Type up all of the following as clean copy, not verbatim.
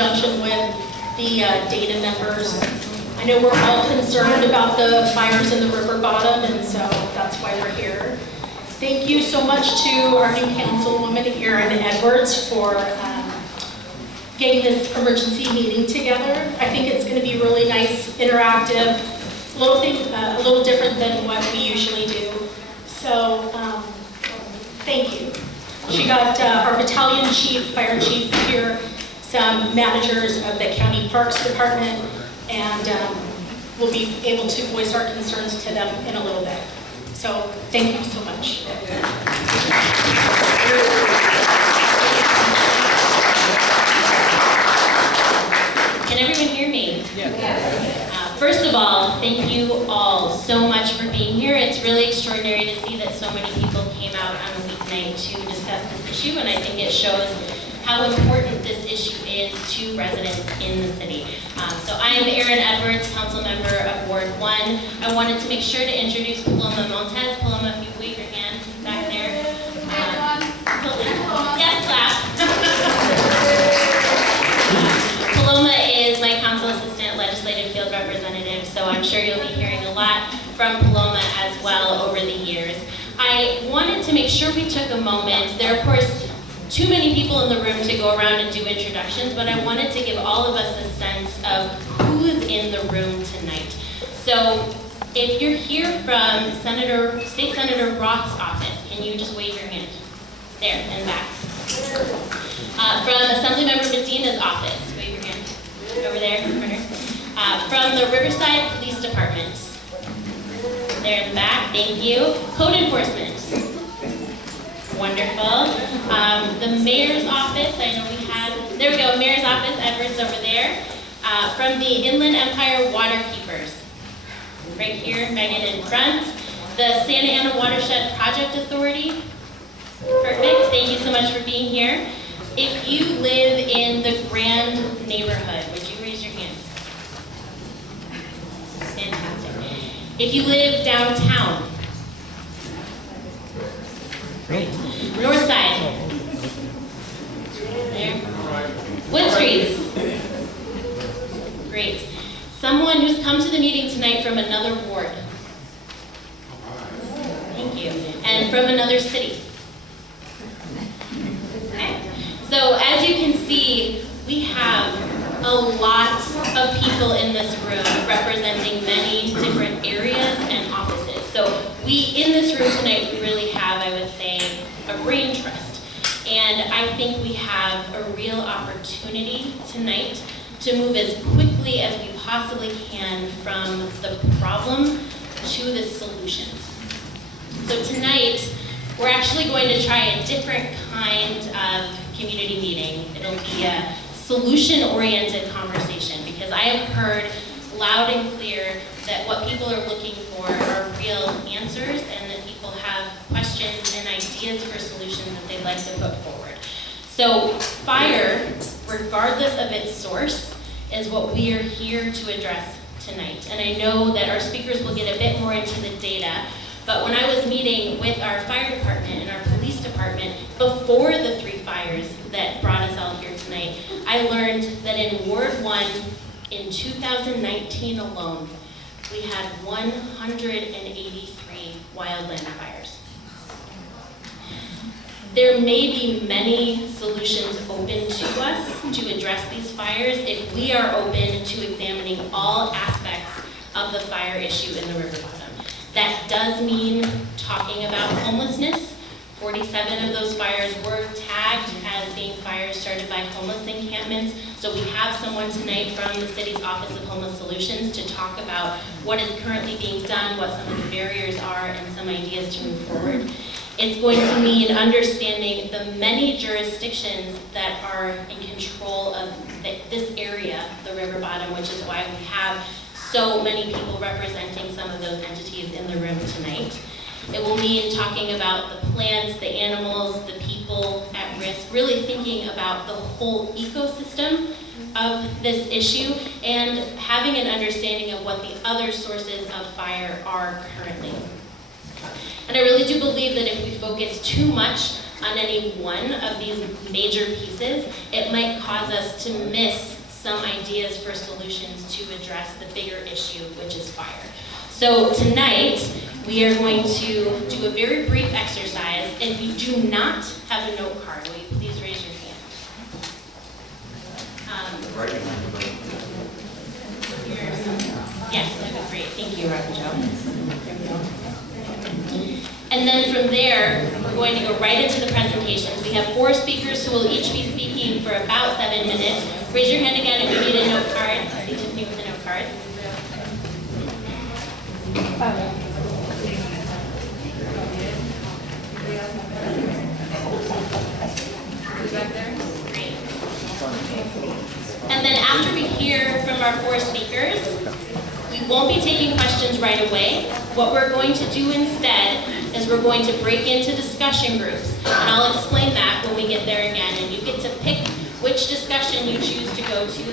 conjunction with the data members. I know we're all concerned about the fires in the river bottom, and so that's why we're here. Thank you so much to our new councilwoman, Erin Edwards, for getting this emergency meeting together. I think it's going to be really nice, interactive, a little different than what we usually do. So thank you. She got our battalion chief, fire chief here, some managers of the county parks department, and we'll be able to voice our concerns to them in a little bit. So thank you so much. Can everyone hear me? Yes. First of all, thank you all so much for being here. It's really extraordinary to see that so many people came out on a weeknight to discuss this issue, and I think it shows how important this issue is to residents in the city. So I am Erin Edwards, council member of Ward 1. I wanted to make sure to introduce Paloma Montez. Paloma, if you wave your hand back there. Yes, clap. Paloma is my council assistant, legislative field representative, so I'm sure you'll be hearing a lot from Paloma as well over the years. I wanted to make sure we took a moment. There are, of course, too many people in the room to go around and do introductions, but I wanted to give all of us a sense of who's in the room tonight. So if you're here from State Senator Roth's office, can you just wave your hand? There, and back. From Assemblymember Medina's office, wave your hand. Over there, corner. From the Riverside Police Department. There in the back, thank you. Code Enforcement. Wonderful. The mayor's office, I know we had, there we go, mayor's office, Edwards over there. From the Inland Empire Waterkeepers, right here, Megan in front. The Santa Ana Watershed Project Authority. Perfect, thank you so much for being here. If you live in the Grand neighborhood, would you raise your hand? Fantastic. If you live downtown, great. North side. There. Wood Streets. Great. Someone who's come to the meeting tonight from another ward. Thank you. And from another city. Okay. So as you can see, we have a lot of people in this room representing many different areas and offices. So in this room tonight, we really have, I would say, a brain trust. And I think we have a real opportunity tonight to move as quickly as we possibly can from the problem to the solutions. So tonight, we're actually going to try a different kind of community meeting. It'll be a solution-oriented conversation, because I have heard loud and clear that what people are looking for are real answers, and that people have questions and ideas for solutions that they'd like to put forward. So fire, regardless of its source, is what we are here to address tonight. And I know that our speakers will get a bit more into the data, but when I was meeting with our fire department and our police department before the 3 fires that brought us all here tonight, I learned that in Ward 1, in 2019 alone, we had 183 wildland fires. There may be many solutions open to us to address these fires if we are open to examining all aspects of the fire issue in the river bottom. That does mean talking about homelessness. 47 of those fires were tagged as being fires started by homeless encampments. So we have someone tonight from the city's Office of Homeless Solutions to talk about what is currently being done, what some of the barriers are, and some ideas to move forward. It's going to mean understanding the many jurisdictions that are in control of this area, the river bottom, which is why we have so many people representing some of those entities in the room tonight. It will mean talking about the plants, the animals, the people at risk, really thinking about the whole ecosystem of this issue and having an understanding of what the other sources of fire are currently. And I really do believe that if we focus too much on any one of these major pieces, it might cause us to miss some ideas for solutions to address the bigger issue, which is fire. So tonight, we are going to do a very brief exercise. If you do not have a note card, will you please raise your hand? Yes, that would be great. Thank you, Dr. Joe. And then from there, we're going to go right into the presentations. We have 4 speakers who will each be speaking for about 7 minutes. Raise your hand again if you need a note card. I see Tiffany with a note card. Great. And then after we hear from our 4 speakers, we won't be taking questions right away. What we're going to do instead is we're going to break into discussion groups. And I'll explain that when we get there again. And you get to pick which discussion you choose to go to,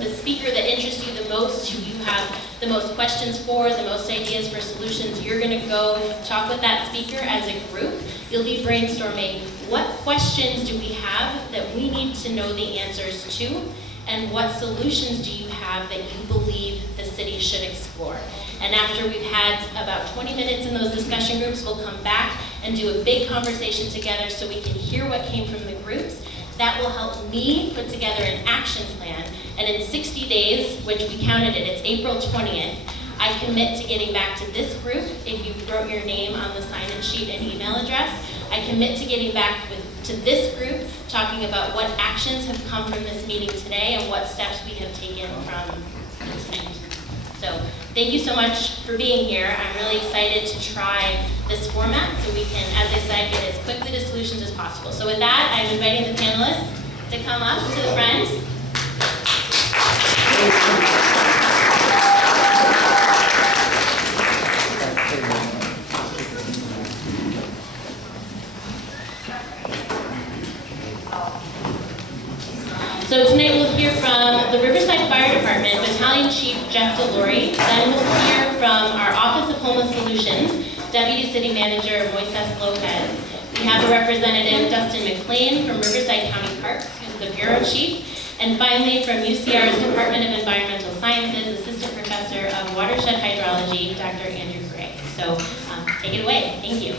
the speaker that interests you the most, who you have the most questions for, the most ideas for solutions. You're going to go talk with that speaker as a group. You'll be brainstorming what questions do we have that we need to know the answers to, and what solutions do you have that you believe the city should explore. And after we've had about 20 minutes in those discussion groups, we'll come back and do a big conversation together so we can hear what came from the groups. That will help me put together an action plan. And in 60 days, which we counted it, it's April 20th, I commit to getting back to this group. If you wrote your name on the sign-in sheet and email address, I commit to getting back to this group, talking about what actions have come from this meeting today and what steps we have taken from tonight. So thank you so much for being here. I'm really excited to try this format so we can, as I said, get as quickly to solutions as possible. So with that, I'm inviting the panelists to come up to the front. So tonight we'll hear from the Riverside Fire Department, Battalion Chief Jeff DeLory. Then we'll hear from our Office of Homeless Solutions, Deputy City Manager Moises Lopez. We have a representative, Dustin McLean, from Riverside County Parks, who's the Bureau Chief. And finally, from UCR's Department of Environmental Sciences, Assistant Professor of Watershed Hydrology, Dr. Andrew Gray. So take it away. Thank you.